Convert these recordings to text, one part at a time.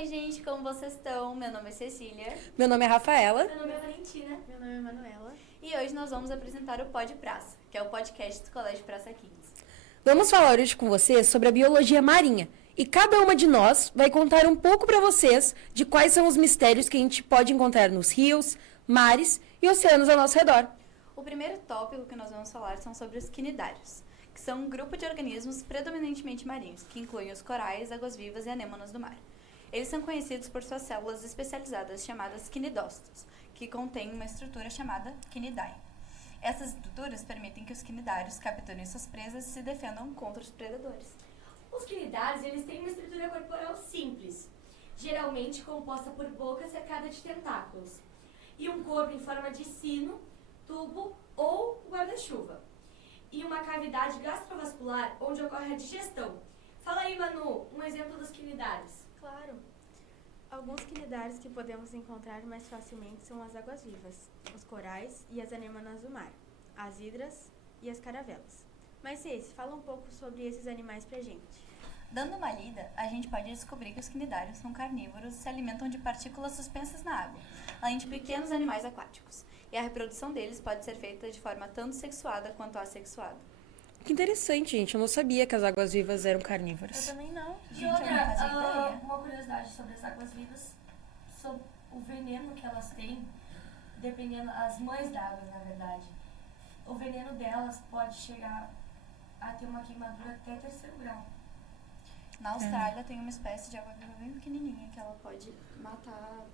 Oi, gente, como vocês estão? Meu nome é Cecília. Meu nome é Rafaela. Meu nome é Valentina. Meu nome é Manuela. E hoje nós vamos apresentar o Pod Praça, que é o podcast do Colégio Praça 15. Vamos falar hoje com vocês sobre a biologia marinha. E cada uma de nós vai contar um pouco para vocês de quais são os mistérios que a gente pode encontrar nos rios, mares e oceanos ao nosso redor. O primeiro tópico que nós vamos falar são sobre os quinidários, que são um grupo de organismos predominantemente marinhos, que incluem os corais, águas-vivas e anêmonas do mar. Eles são conhecidos por suas células especializadas chamadas quinidócitos, que contêm uma estrutura chamada quinidae. Essas estruturas permitem que os quinidários capturem suas presas e se defendam contra os predadores. Os quinidários, eles têm uma estrutura corporal simples, geralmente composta por boca cercada de tentáculos, e um corpo em forma de sino, tubo ou guarda-chuva, e uma cavidade gastrovascular onde ocorre a digestão. Fala aí, Manu, um exemplo dos quinidários. Claro. Alguns quinidários que podemos encontrar mais facilmente são as águas-vivas, os corais e as anêmonas do mar, as hidras e as caravelas. Mas Ceci, fala um pouco sobre esses animais pra gente. Dando uma lida, a gente pode descobrir que os quinidários são carnívoros e se alimentam de partículas suspensas na água, além de pequenos animais aquáticos. E a reprodução deles pode ser feita de forma tanto sexuada quanto assexuada. Que interessante, gente. Eu não sabia que as águas-vivas eram Eu carnívoras. também não. E eu não fazia ideia. uma curiosidade sobre as águas-vivas, sobre o veneno que elas têm, dependendo, as mães d'água, na verdade, o veneno delas pode chegar a ter uma queimadura até 3º grau. Na Austrália tem uma espécie de água-viva bem pequenininha que ela pode matar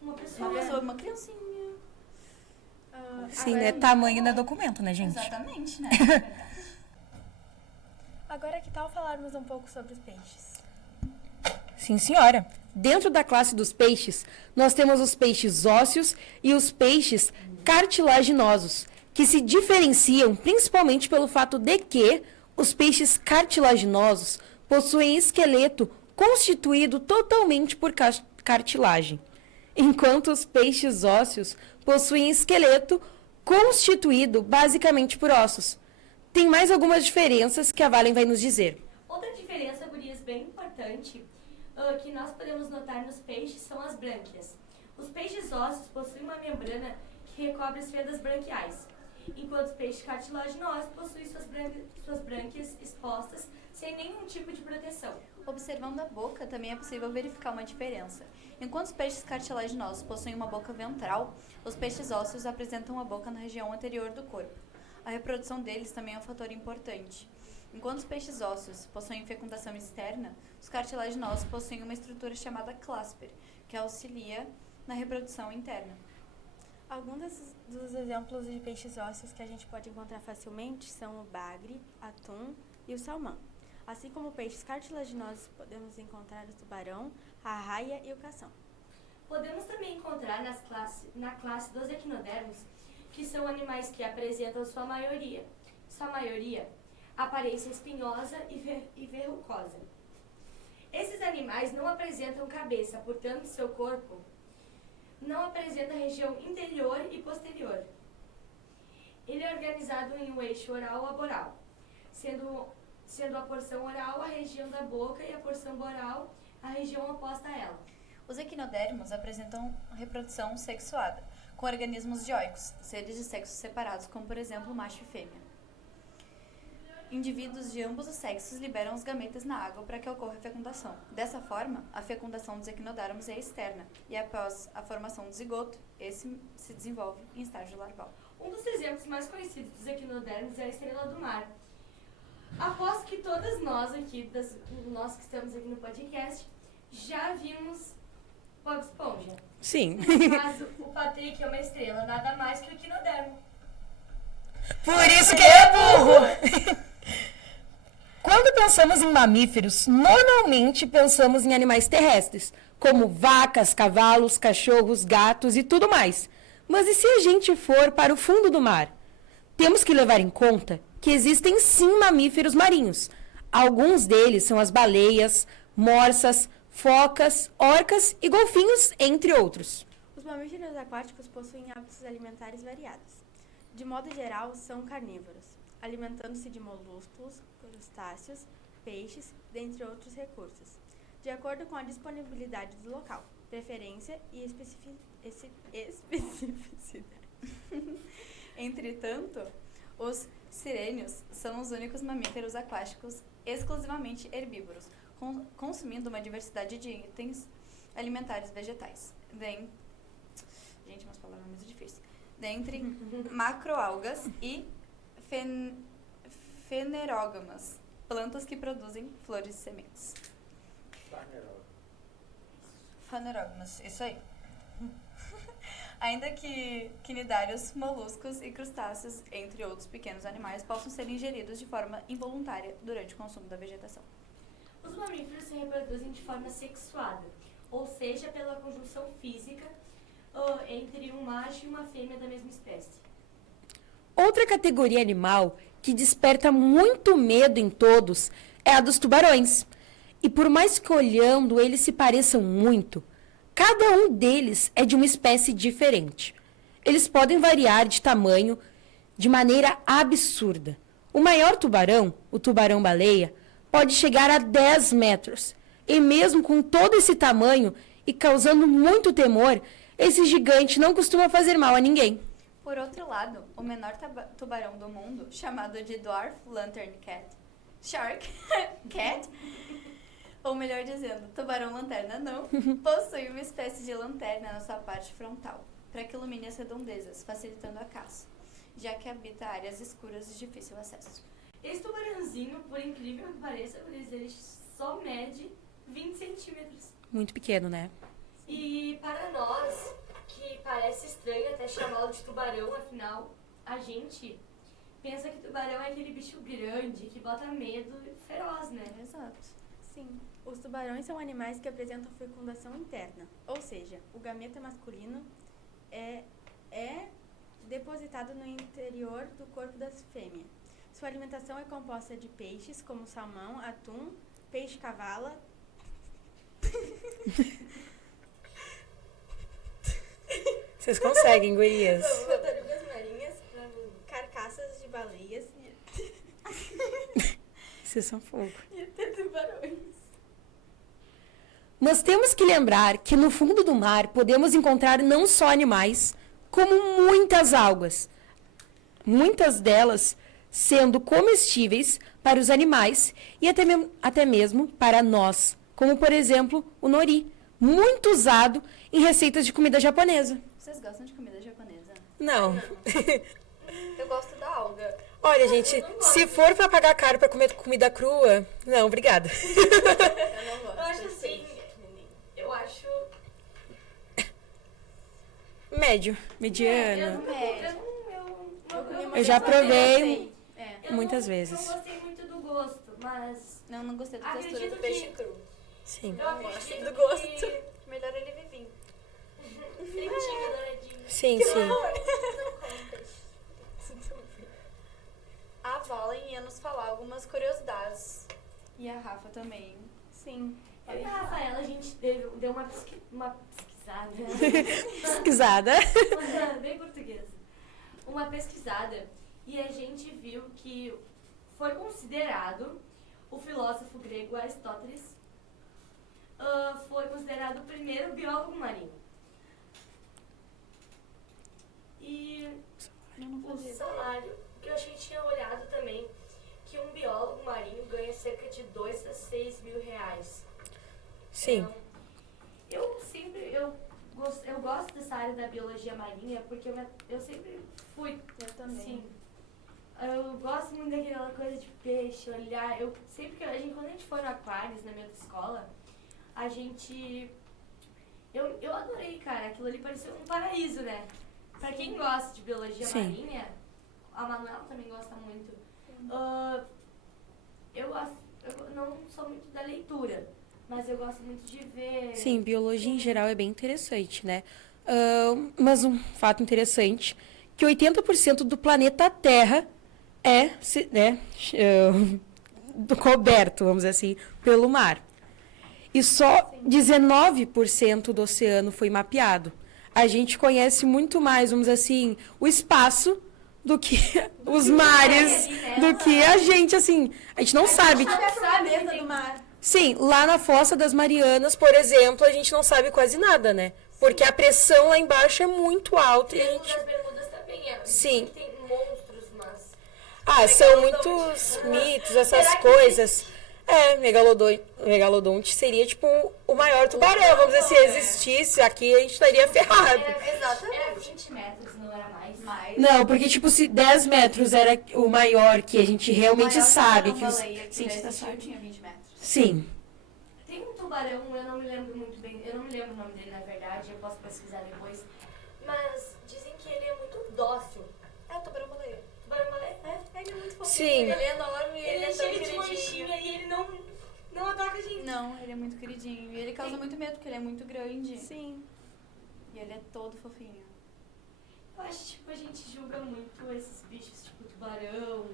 Uma pessoa. uma criancinha. Sim, agora, né? Tamanho não é documento, né, gente? Exatamente, né? agora que tal falarmos um pouco sobre os peixes? Sim, senhora. Dentro da classe dos peixes, nós temos os peixes ósseos e os peixes cartilaginosos, que se diferenciam principalmente pelo fato de que os peixes cartilaginosos possuem esqueleto constituído totalmente por cartilagem, enquanto os peixes ósseos possuem esqueleto constituído basicamente por ossos. Tem mais algumas diferenças que a Valen vai nos dizer. Outra diferença, gurias, bem importante, que nós podemos notar nos peixes são as brânquias. Os peixes ósseos possuem uma membrana que recobre as fendas branquiais, enquanto os peixes cartilaginosos possuem suas brânquias expostas sem nenhum tipo de proteção. Observando a boca, também é possível verificar uma diferença. Enquanto os peixes cartilaginosos possuem uma boca ventral, os peixes ósseos apresentam a boca na região anterior do corpo. A reprodução deles também é um fator importante. Enquanto os peixes ósseos possuem fecundação externa, os cartilaginosos possuem uma estrutura chamada clasper, que auxilia na reprodução interna. Alguns dos exemplos de peixes ósseos que a gente pode encontrar facilmente são o bagre, atum e o salmão. Assim como peixes cartilaginosos, podemos encontrar o tubarão, a arraia e o cação. Podemos também encontrar na classe dos equinodermos, que são animais que apresentam sua maioria, aparência espinhosa e verrucosa. Esses animais não apresentam cabeça, portanto, seu corpo não apresenta região interior e posterior. Ele é organizado em um eixo oral-aboral, sendo a porção oral a região da boca e a porção boral a região oposta a ela. Os equinodermos apresentam reprodução sexuada, com organismos dioicos, seres de sexos separados, como por exemplo macho e fêmea. Indivíduos de ambos os sexos liberam os gametas na água para que ocorra a fecundação. Dessa forma, a fecundação dos equinodermos é externa, e após a formação do zigoto, esse se desenvolve em estágio larval. Um dos exemplos mais conhecidos dos equinodermos é a estrela do mar. Aposto que todas nós aqui, nós que estamos aqui no podcast, já vimos Bob Esponja. Sim. Mas o Patrick é uma estrela, nada mais que o equinodermo. Por isso que é burro! Quando pensamos em mamíferos, normalmente pensamos em animais terrestres, como vacas, cavalos, cachorros, gatos e tudo mais. Mas e se a gente for para o fundo do mar? Temos que levar em conta que existem sim mamíferos marinhos. Alguns deles são as baleias, morsas, focas, orcas e golfinhos, entre outros. Os mamíferos aquáticos possuem hábitos alimentares variados. De modo geral, são carnívoros, alimentando-se de molúsculos, crustáceos, peixes, dentre outros recursos. de acordo com a disponibilidade do local, preferência e especificidade. Entretanto, os sirênios são os únicos mamíferos aquáticos exclusivamente herbívoros, consumindo uma diversidade de itens alimentares vegetais. Gente, umas palavras muito difíceis. Dentre macroalgas e fenerógamas, plantas que produzem flores e sementes. Fanerógamas, isso aí. Ainda que quinidários, moluscos e crustáceos, entre outros pequenos animais, possam ser ingeridos de forma involuntária durante o consumo da vegetação. Os mamíferos se reproduzem de forma sexuada, ou seja, pela conjunção física entre um macho e uma fêmea da mesma espécie. Outra categoria animal que desperta muito medo em todos é a dos tubarões. E por mais que olhando eles se pareçam muito, cada um deles é de uma espécie diferente. Eles podem variar de tamanho de maneira absurda. O maior tubarão, o tubarão-baleia, pode chegar a 10 metros. E mesmo com todo esse tamanho e causando muito temor, esse gigante não costuma fazer mal a ninguém. Por outro lado, o menor tubarão do mundo, chamado de Dwarf Lantern Shark Cat, ou melhor dizendo, tubarão-lanterna não, possui uma espécie de lanterna na sua parte frontal, para que ilumine as redondezas, facilitando a caça, já que habita áreas escuras de difícil acesso. Esse tubarãozinho, por incrível que pareça, ele só mede 20 centímetros. Muito pequeno, né? E para nós, que parece estranho até chamá-lo de tubarão, afinal, a gente pensa que tubarão é aquele bicho grande, que bota medo e feroz, né? Exato. Sim, os tubarões são animais que apresentam fecundação interna, ou seja, o gameta masculino é depositado no interior do corpo da fêmea. Sua alimentação é composta de peixes como salmão, atum, peixe-cavala, Vocês conseguem, gurias. tartarugas marinhas, carcaças de baleias Vocês são fogo. e até tubarões. Nós temos que lembrar que no fundo do mar podemos encontrar não só animais, como muitas algas. Muitas delas sendo comestíveis para os animais e até mesmo para nós, como por exemplo o nori, muito usado em receitas de comida japonesa. Vocês gostam de comida japonesa? Não. Eu gosto da alga. Olha, gente, se for pra pagar caro pra comer comida crua, não, obrigada. Eu não gosto. Eu acho de assim, peixe. eu acho... Médio, mediano. Eu já provei eu muitas não, vezes. Não gostei muito do gosto, mas Não gostei da textura acredito do que... peixe. Peixe cru. Sim. Eu acredito do gosto. que... Melhor ele vivinho. Fritinho, douradinho. Sim, sim. Não como peixe. A Valen ia nos falar algumas curiosidades. E a Rafa também. Sim. Eu e a Rafaela, a gente deu uma pesquisada. Pesquisada. Bem portuguesa. Uma pesquisada. E a gente viu que foi considerado o filósofo grego Aristóteles foi considerado o primeiro biólogo marinho. E o salário, que eu achei que tinha olhado também, que um biólogo marinho ganha cerca de 2 a 6 mil reais. Sim. Eu gosto dessa área da biologia marinha porque eu sempre fui. Eu também. Sim. Eu gosto muito daquela coisa de peixe, olhar. Quando a gente foi no Aquários, na minha outra escola, a gente. Eu adorei, cara. Aquilo ali parecia um paraíso, né? Pra quem gosta de biologia Sim. marinha, a Manuela também gosta muito. Eu não sou muito da leitura, mas eu gosto muito de ver. Sim, biologia em geral é bem interessante, né? Mas um fato interessante, que 80% do planeta Terra é coberto, vamos dizer assim, pelo mar. E só 19% do oceano foi mapeado. A gente conhece muito mais, vamos dizer assim, o espaço do que os mares, do que a gente, assim. A gente não sabe. Sabe a grandeza do mar? Sim, lá na Fossa das Marianas, por exemplo, a gente não sabe quase nada, né? Porque a pressão lá embaixo é muito alta e a Triângulo gente... das Bermudas também é. Sim. Tem monstros, mas... Ah, são muitos mitos, essas Será que coisas. Megalodonte seria, tipo, o maior tubarão. Vamos dizer, se existisse aqui, a gente estaria ferrado. Era 20 metros, não era mais. Não, porque, tipo, se 10 metros era o maior que a gente realmente sabe que os cientistas cientistas sabem. tinha 20 metros. Sim. Tem um tubarão, eu não me lembro muito bem, eu não me lembro o nome dele na verdade, eu posso pesquisar depois. Mas dizem que ele é muito dócil. É, tubarão-baleia. Tubarão-baleia? É, ele é muito fofinho. Sim. Ele é enorme, Ele é tão cheio de queridinho. manchinha e ele não ataca a gente. Não, ele é muito queridinho. E ele causa muito medo, porque ele é muito grande. Sim. E ele é todo fofinho. Eu acho, tipo, a gente julga muito esses bichos, tipo tubarão,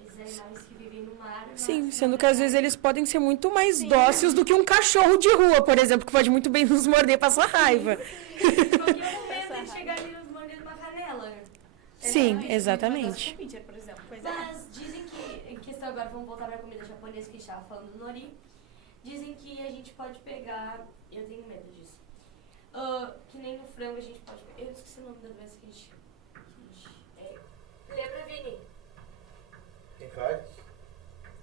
esses animais que vivem no mar. mas Sim, não sendo é que às vezes eles podem ser muito mais dóceis do que um cachorro de rua, por exemplo, que pode muito bem nos morder e passar raiva. Em qualquer momento ele chegar ali nos mordendo uma canela. Sim, exatamente. Mas com Peter, por exemplo. Pois é. Mas dizem que, em questão agora, vamos voltar pra comida japonesa que a gente tava falando do nori. Dizem que a gente pode pegar, eu tenho medo disso, que nem no frango a gente pode, eu esqueci o nome da doença que a gente lembra, Vini? Tem vários?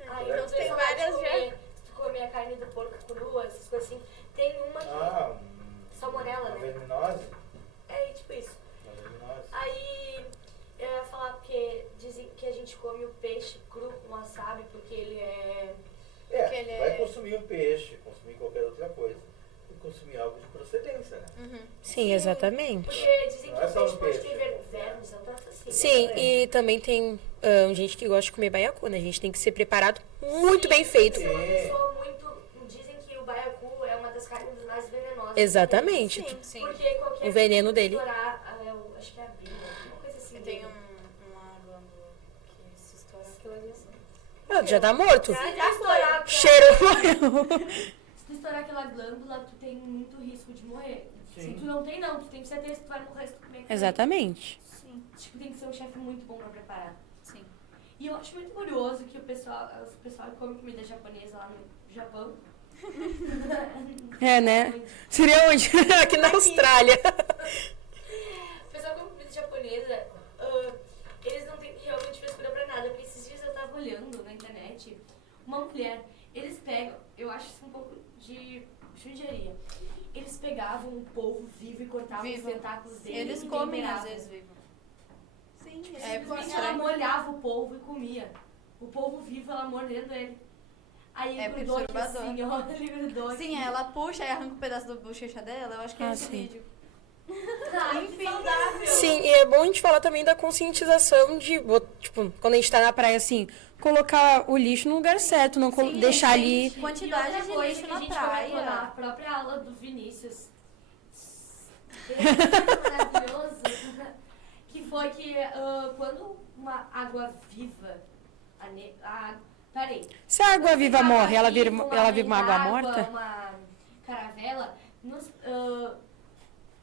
Aí Então não tem tem várias já. Se tu comer a carne do porco crua, essas coisas assim. Tem uma que salmonela, uma né? verminose? É tipo isso. Uma verminose. Aí eu ia falar porque dizem que a gente come o peixe cru com wasabi porque ele é... Porque ele vai é- consumir um peixe, consumir qualquer outra coisa. E consumir algo de procedência, né? Sim, exatamente. Porque dizem Não que é o só peixe no pode peixe. ter vermes, é um troço assim. Sim, e também tem gente que gosta de comer baiacu, né? A gente tem que ser preparado muito bem feito. Se uma pessoa muito... Dizem que o baiacu é uma das carnes mais venenosas. Exatamente. Sim, sim. Porque qualquer O veneno coisa que dele. estourar, acho que é a vida, uma coisa assim. E tem uma glândula que se estoura aquilo ali assim. Já tá morto. Se tu estourar, Cheiro morreu. se tu estourar aquela glândula, tu tem muito risco de morrer. Se Sim. tu não tem, não. Tu tem certeza que tu vai morrer se tu comer aquilo. Exatamente. Sim. Tipo, tem que ser um chefe muito bom pra preparar. Sim. E eu acho muito curioso que o pessoal que come comida japonesa lá no Japão. É, né? Seria onde? Aqui na Austrália. O pessoal que come comida japonesa, eles não têm realmente frescura pra nada. Porque esses dias eu tava olhando na internet, uma mulher, eles pegam, eu acho isso um pouco de judiaria. Eles pegavam o polvo vivo e cortavam Vivo. os tentáculos dele. Eles e comem às temperavam. vezes vivo. Sim, É, Simplesmente estranho. ela molhava o polvo e comia. O polvo vivo, ela mordendo ele. Aí É grudou aqui perturbador. assim, ó, ele grudou aqui. Sim, ela puxa e arranca um pedaço da bochecha dela. Eu acho que é esse sim. vídeo. Ai, que saudável. Sim, e é bom a gente falar também da conscientização de, tipo, quando a gente tá na praia, assim, colocar o lixo no lugar certo, não deixar ali... Quantidade E outra de coisa lixo que na a gente praia. comentou na própria aula do Vinícius. Maravilhoso. Que foi que quando uma água viva... Peraí. Se a água viva Água morre, ela viva, vira uma água morta? Uma caravela,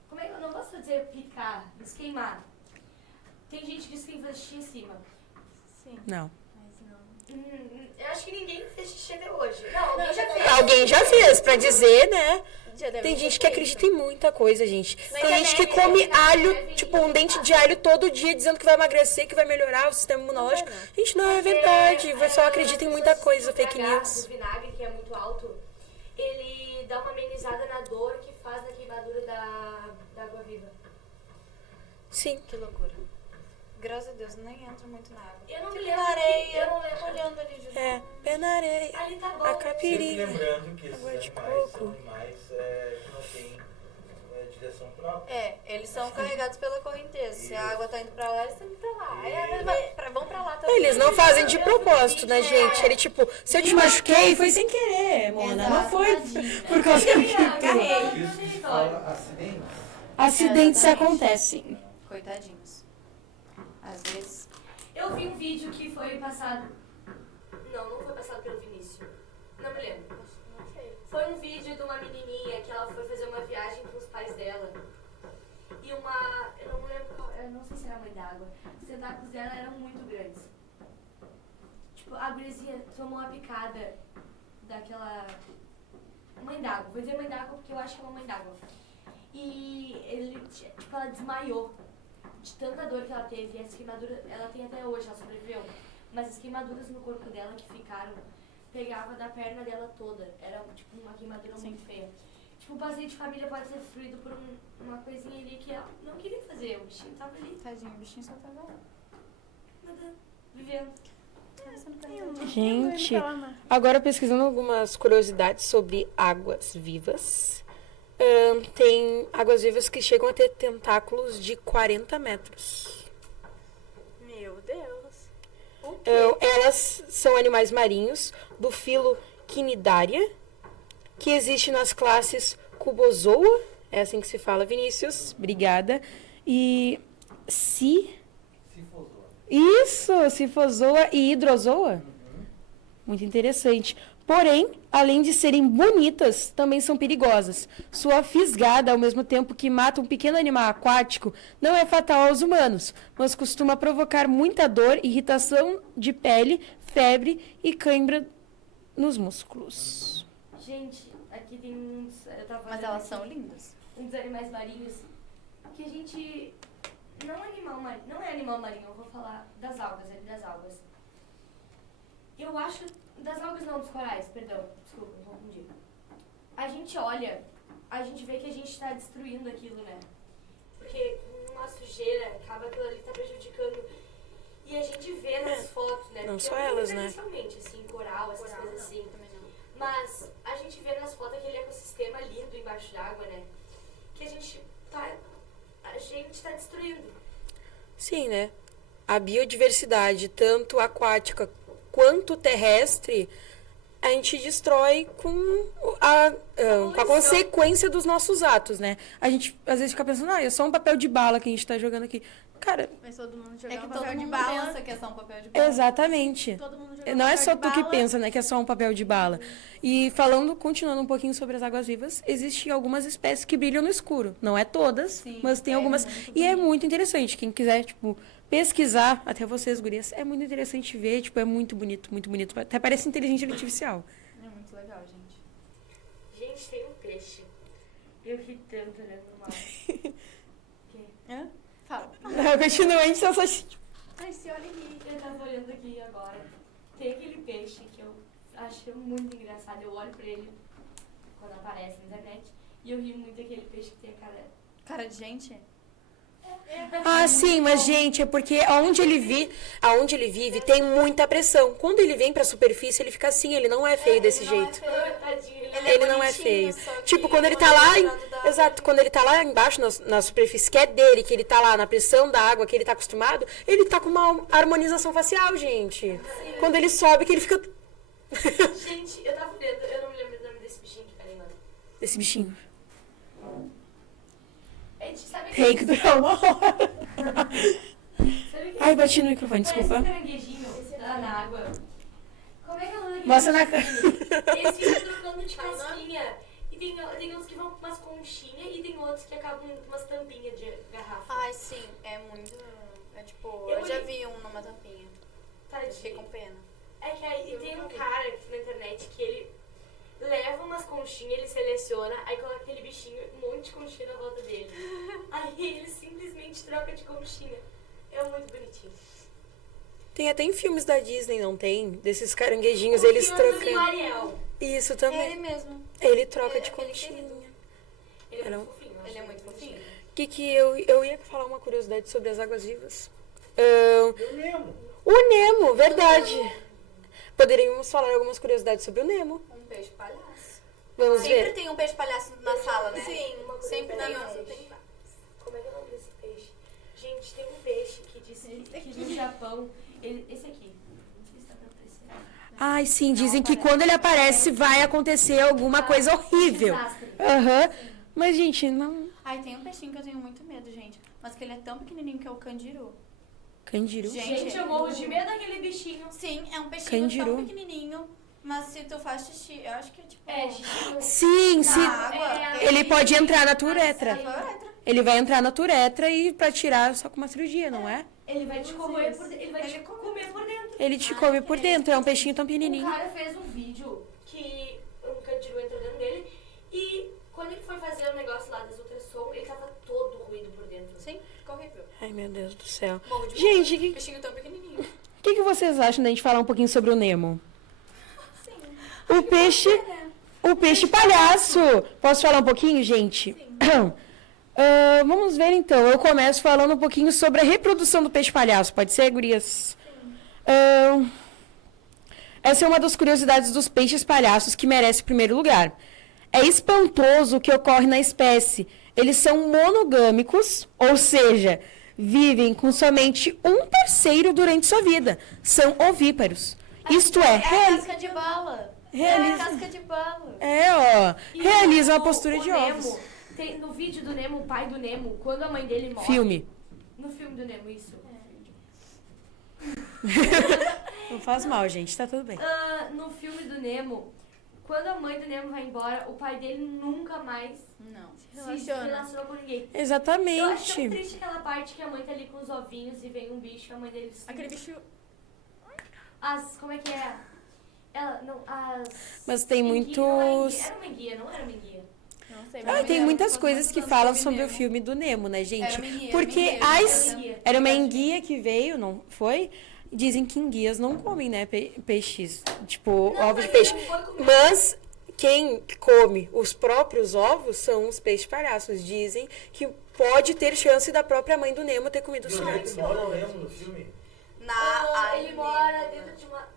como é que eu não posso dizer picar, nos queimar? Tem gente que diz que tem que fazer xixi em cima. Sim. Não. Mas não. Eu acho que ninguém fez xixi até hoje. Não, alguém já fez. Alguém já fez, pra dizer, né? Já deve Tem ter gente que feito. acredita em muita coisa, gente. Na Tem gente que internet, come na alho, internet, tipo, um dente de alho todo dia, dizendo que vai emagrecer, que vai melhorar o sistema imunológico. Gente, não é verdade. O pessoal acredita em muita coisa, fake news. O vinagre, que é muito alto, ele dá uma amenizada na dor que faz na queimadura da água viva. Sim. Que loucura. Graças a Deus, nem entra muito na água. Eu não me Fico lembro. na areia, Eu não lembro. olhando ali de É, pé na areia, Ali tá bom. a Sempre capirinha. lembrando que esses Água de animais coco. são animais que não têm direção própria. É, eles são carregados pela correnteza. Se a Isso. água tá indo pra lá, eles têm que ir pra lá. Aí Isso. vão pra lá também. Eles não fazem de propósito, né, gente? Ele, tipo, se eu te machuquei, foi sem querer, Mona. Não foi por causa que... Isso se fala acidentes. Acidentes acontecem. Coitadinhos. Às vezes. Eu vi um vídeo que foi passado. Não foi passado pelo Vinícius. Não me lembro. Não sei. Foi um vídeo de uma menininha que ela foi fazer uma viagem com os pais dela. E uma. Eu não lembro qual. Eu não sei se era a mãe d'água. Os tentáculos dela eram muito grandes. Tipo, a gurizinha tomou uma picada daquela mãe d'água. Vou dizer mãe d'água porque eu acho que é uma mãe d'água. E ela desmaiou de tanta dor que ela teve. E as queimaduras, ela tem até hoje, ela sobreviveu. Mas as queimaduras no corpo dela que ficaram, pegava da perna dela toda. Era tipo uma queimadura muito feia. Tipo, o passeio de família pode ser destruído por uma coisinha ali que ela não queria fazer. O bichinho tava ali. Tadinho, o bichinho só tava lá. Nada, vivendo. Gente, agora pesquisando algumas curiosidades sobre águas vivas. Tem águas-vivas que chegam a ter tentáculos de 40 metros. Meu Deus. Elas são animais marinhos do filo Quinidária, que existe nas classes Cubozoa, é assim que se fala, Vinícius, obrigada, e Sifozoa e Hidrozoa. Muito interessante. Porém, além de serem bonitas, também são perigosas. Sua fisgada, ao mesmo tempo que mata um pequeno animal aquático, não é fatal aos humanos, mas costuma provocar muita dor, irritação de pele, febre e cãibra nos músculos. Gente, aqui tem uns... Mas elas são lindas. Uns animais marinhos que a gente... Não é animal marinho, eu vou falar das algas, das algas. Eu acho... Das algas não, dos corais, perdão. Desculpa, me confundi. A gente olha, a gente vê que a gente está destruindo aquilo, né? Porque uma sujeira, acaba aquilo ali tá prejudicando. E a gente vê nas fotos, né? Não porque só eu elas, não né? Especialmente, assim, coral, essas coisas assim. Mas a gente vê nas fotos aquele ecossistema lindo embaixo d'água, né? Que a gente tá destruindo. Sim, né? A biodiversidade, tanto aquática quanto terrestre, a gente destrói com a consequência dos nossos atos, né? A gente às vezes fica pensando, é só um papel de bala que a gente tá jogando aqui. Cara, Mas todo mundo jogar É que um todo papel de mundo bala. pensa que é só um papel de bala. exatamente. Todo mundo jogar Não um é papel só de tu que bala. pensa, né, que é só um papel de bala. E continuando um pouquinho sobre as águas vivas, existem algumas espécies que brilham no escuro. Não é todas, Sim, mas tem algumas. E é muito interessante. Quem quiser, tipo, pesquisar, até vocês, gurias, é muito interessante ver, tipo, é muito bonito, muito bonito. Até parece inteligência artificial. É muito legal, gente. Gente, tem um peixe. Eu ri tanto olhando no mar. Hã? Fala. Continuamente, só Ai, se olha aqui, eu tava olhando aqui agora. Tem aquele peixe que eu acho muito engraçado. Eu olho pra ele quando aparece na internet e eu ri muito daquele peixe que tem a cara... Cara de gente? Ah, sim, mas, gente, é porque aonde ele vive tem muita pressão. Quando ele vem pra superfície, ele fica assim, ele não é feio desse jeito. Tadinho, Ele não é feio. Tipo, quando ele tá lá... Exato, quando ele tá lá embaixo, na superfície, que é dele, que ele tá lá na pressão da água, que ele tá acostumado, ele tá com uma harmonização facial, gente. Quando ele sobe, que ele fica... Gente, eu tava vendo, eu não me lembro do nome desse bichinho que tá ali, mano. Esse bichinho. A gente sabe que... Take the Sabe que Ai, bati no microfone, desculpa. parece um caranguejinho lá na água. Como é que é o nome daquele Mostra na bichinho? Eles ficam trocando de casquinha. E tem uns que vão com umas conchinhas e tem outros que acabam com umas tampinhas de garrafa. Ai, sim, é muito. É tipo, Eu eu já olhei- vi um numa tampinha. Eu fiquei com pena. É que aí tem um cara aqui na internet que ele leva umas conchinhas, ele seleciona, aí coloca aquele bichinho, um monte de conchinha na volta dele. Aí ele simplesmente troca de conchinha. É muito bonitinho. Tem até em filmes da Disney, não tem? Desses caranguejinhos, O eles Fernando trocam. Ariel. Isso É ele também. mesmo. Ele troca É de aquele conchinha. Ele é Era muito fofinho. eu Ele é acho muito fofinho. Que eu ia falar uma curiosidade sobre as águas vivas. Eu mesmo. O Nemo, verdade. Poderíamos falar algumas curiosidades sobre o Nemo. Um peixe palhaço. Vamos Sempre ver. tem um peixe palhaço na sala, né? Sim, uma Sempre tem curiosidade. um. Como é que é o nome desse peixe? Gente, tem um peixe que diz que no Japão... esse aqui. Não sei se dá pra apreciar. Ai, sim, dizem que quando ele aparece vai acontecer alguma coisa horrível. Desastre. Aham. Mas, gente, não. Ai, tem um peixinho que eu tenho muito medo, gente. Mas que ele é tão pequenininho que é o candiru. Candiru. Gente, eu morro de medo daquele bichinho. Sim, é um peixinho Candiru. tão pequenininho. Mas se tu faz xixi, eu acho que é tipo... É, xixi no- Sim, sim. na água. Ele pode entrar na turetra. Uretra. Ele vai entrar na turetra e pra tirar só com uma cirurgia, não é? Ele vai te comer por dentro. Ele te come por dentro. É um peixinho tão O pequenininho. cara fez um vídeo que um Candiru entrou dentro dele e quando ele foi fazer o negócio lá das ultrassom, ele tava todo ruído por dentro. Sim, ficou horrível. Ai, meu Deus do céu. Morro de Gente, medo. Bichinho tão pequenininho. O que vocês acham da gente falar um pouquinho sobre o Nemo? O peixe palhaço. Posso falar um pouquinho, gente? Vamos ver então. Eu começo falando um pouquinho sobre a reprodução do peixe palhaço. Pode ser, gurias? Essa é uma das curiosidades dos peixes palhaços que merece primeiro lugar. É espantoso o que ocorre na espécie. Eles são monogâmicos, ou seja, vivem com somente um parceiro durante sua vida. São ovíparos. Isto é, casca de bala. Casca de bala. realizam a postura de ovos. Nemo, no vídeo do Nemo, o pai do Nemo, quando a mãe dele morre... Filme. No filme do Nemo, isso. Não faz mal, gente. Tá tudo bem. No filme do Nemo, quando a mãe do Nemo vai embora, o pai dele nunca mais se relacionou com ninguém. Exatamente. Eu acho tão triste aquela parte que a mãe tá ali com os ovinhos e vem um bicho, a mãe dele... Aquele bicho... Como é que é? Mas tem muitos... Era uma enguia, não era uma enguia. Não sei, tem muitas coisas que falam sobre o filme do Nemo, né, gente? Era uma enguia, Porque enguia. era uma enguia que veio, não foi? Dizem que enguias não comem, né, peixes, tipo, ovos de peixe. Mas quem come os próprios ovos são os peixes palhaços. Dizem que pode ter chance da própria mãe do Nemo ter comido os E onde é ovos. que mora o Nemo no filme? Ele mora dentro de uma...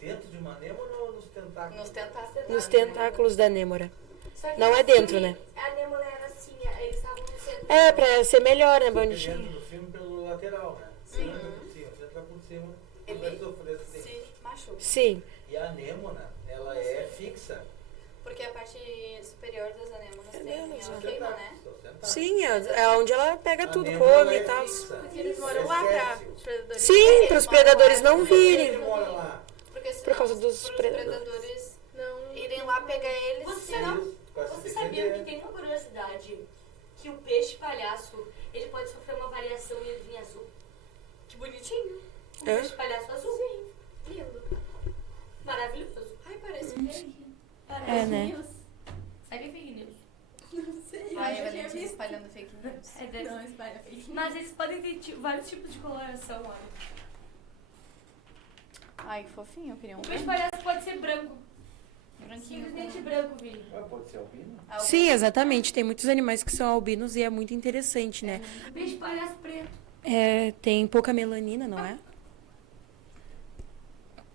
Dentro de uma Nemo ou nos tentáculos? Nos tentáculos. Nos tentáculos da Nêmora. Só que Não no é dentro, filme, né? A Nêmora era assim, eles estavam no centro. É, pra ser melhor, né, Porque bonitinho. dentro do filme pelo lateral, né? Sim. Não é por cima. Você entrar por cima, ele vai sofrer assim. Se machuca. Sim. E a anêmona, ela é fixa. Porque a parte superior das anêmonas tem Deus, ela ó. queima, né? Sim, é onde ela pega tudo, Anêmona come é e tal. fixa. Porque eles moram lá pra Sérgio. os predadores. Sim, para os predadores não Por que ele virem. mora lá? Porque senão, Por causa dos pros predadores. predadores não irem lá pegar eles. Você Pra se Você sabia defender. que tem uma curiosidade que o peixe palhaço, ele pode sofrer uma variação e ele vir azul? Que bonitinho. Um É? peixe palhaço azul? Sim. Lindo. Maravilhoso. Ai, parece É, né? Sabe fake news? Ai, a Valentina espalhando fake news. É, deve- Não, espalha fake. Mas eles podem ter vários tipos de coloração, olha. Ai, que fofinho, eu queria um. O peixe palhaço pode ser branco. Branquinho. Simplesmente branco, Vini. Pode ser albino? Sim, exatamente. Tem muitos animais que são albinos e é muito interessante, né? Peixe palhaço preto. Tem pouca melanina, não é?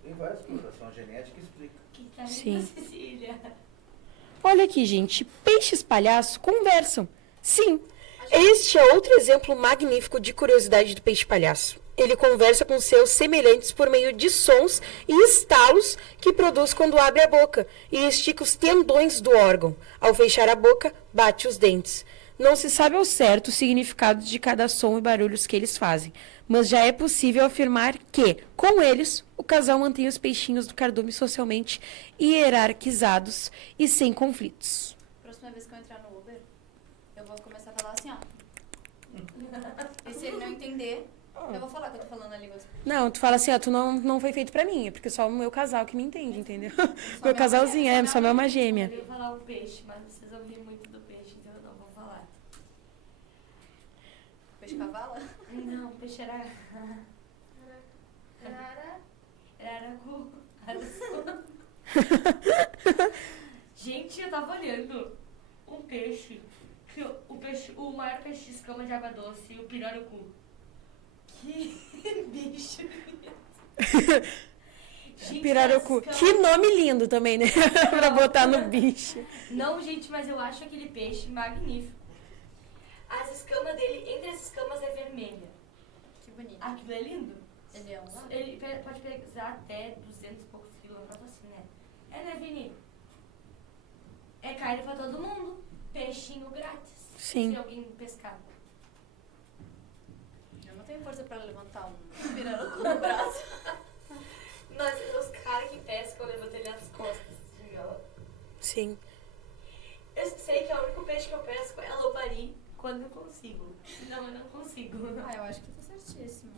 Tem várias colorações genéticas que explicam. Que tá ali Sim. na Sicília. Olha aqui, gente. Peixes palhaços conversam. Sim. Este é outro exemplo magnífico de curiosidade do peixe palhaço. Ele conversa com seus semelhantes por meio de sons e estalos que produz quando abre a boca e estica os tendões do órgão. Ao fechar a boca, bate os dentes. Não se sabe ao certo o significado de cada som e barulhos que eles fazem, mas já é possível afirmar que, com eles, o casal mantém os peixinhos do cardume socialmente hierarquizados e sem conflitos. Próxima vez que eu entrar no Uber, eu vou começar a falar assim, ó. E se ele não entender, eu vou falar que eu tô falando a língua dos Não, tu fala assim, ó, tu não foi feito pra mim, é porque só o meu casal que me entende, entendeu? Meu minha casalzinho, só minha alma gêmea. Eu ia falar o peixe, mas vocês vão rir muito do peixe, então eu não vou falar. peixe cavala. Não, peixe era... Aracu. Gente, eu tava olhando um peixe. O maior peixe de escama de água doce, o pirarucu. Que bicho lindo. Gente, Pirarucu. as Que escamas- nome lindo também, né? Pra botar no bicho. Não, gente, mas eu acho aquele peixe magnífico. As escamas dele, entre as escamas é vermelha. Que bonito. Aquilo é lindo. Ele é um lado. Ele pode pesar até 200 e poucos quilômetros assim, né? Né, Vini? É carne pra todo mundo. Peixinho grátis. Sim. Se alguém pescar. Eu não tenho força pra levantar um pirarucu no braço. Mas os caras que pescam, eu levanto ele nas costas. Assim, ó. Sim. Eu sei que o único peixe que eu pesco é a lobari quando eu consigo. Senão eu não consigo. Ah, eu acho que tá certíssimo.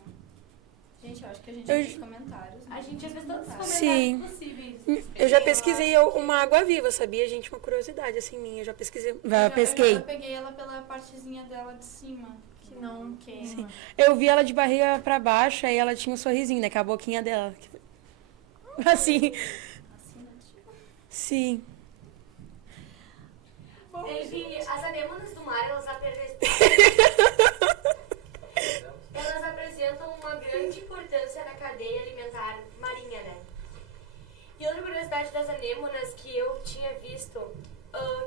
Gente, eu acho que a gente Eu- fez comentários. A gente já fez todos os comentários Sim. possíveis. Eu já pesquisei uma água-viva, sabia, gente? Uma curiosidade, assim, minha. Eu já pesquisei. Pesquei. Eu peguei ela pela partezinha dela de cima, que não queima. Eu vi ela de barriga pra baixo, aí ela tinha um sorrisinho, né? Com a boquinha dela. Assim. Sim. Teve as anêmonas do mar, elas apresentam uma grande importância na cadeia alimentar marinha, né? E outra curiosidade das anêmonas que eu tinha visto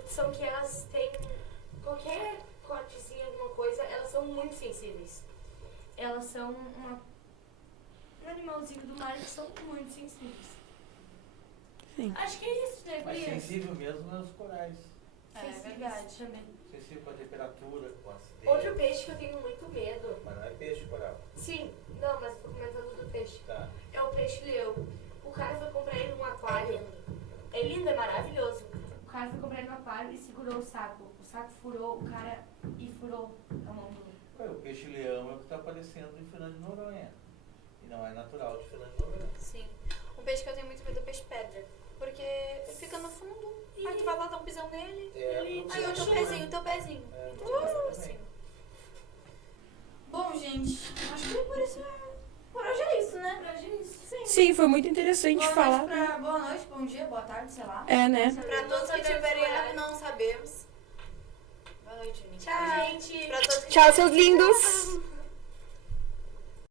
são que elas têm qualquer cortezinho, alguma coisa, elas são muito sensíveis. Elas são um animalzinho do mar que são muito sensíveis. Sim. Acho que é isso, né, Mas gurias? sensível mesmo é os corais. É verdade. Também. Sensível com a temperatura, com a acidez. Outro peixe que eu tenho muito medo. Mas não é peixe, coral. Sim, não, mas tô comentando do peixe. Tá. É o peixe-leão. O cara foi comprar ele num aquário. É lindo, é maravilhoso. O cara foi comprar ele num aquário e segurou o saco. O saco furou, o cara furou a mão do... O peixe-leão é o que está aparecendo em Fernando de Noronha. E não é natural de Fernando de Noronha. Sim. Um peixe que eu tenho muito medo é o peixe-pedra. Porque ele fica no fundo, aí tu vai lá dar um pisão nele, aí o teu pezinho, e tu te passa por cima. Bom, gente, acho que por hoje é isso, né? Por hoje é isso. Sim. Sim, foi muito interessante falar. Boa noite, bom dia, boa tarde, sei lá. É, né? Pra todos que tiverem, não sabemos. Boa noite, gente. Tchau, gente. Pra todos que Tchau, seus lindos!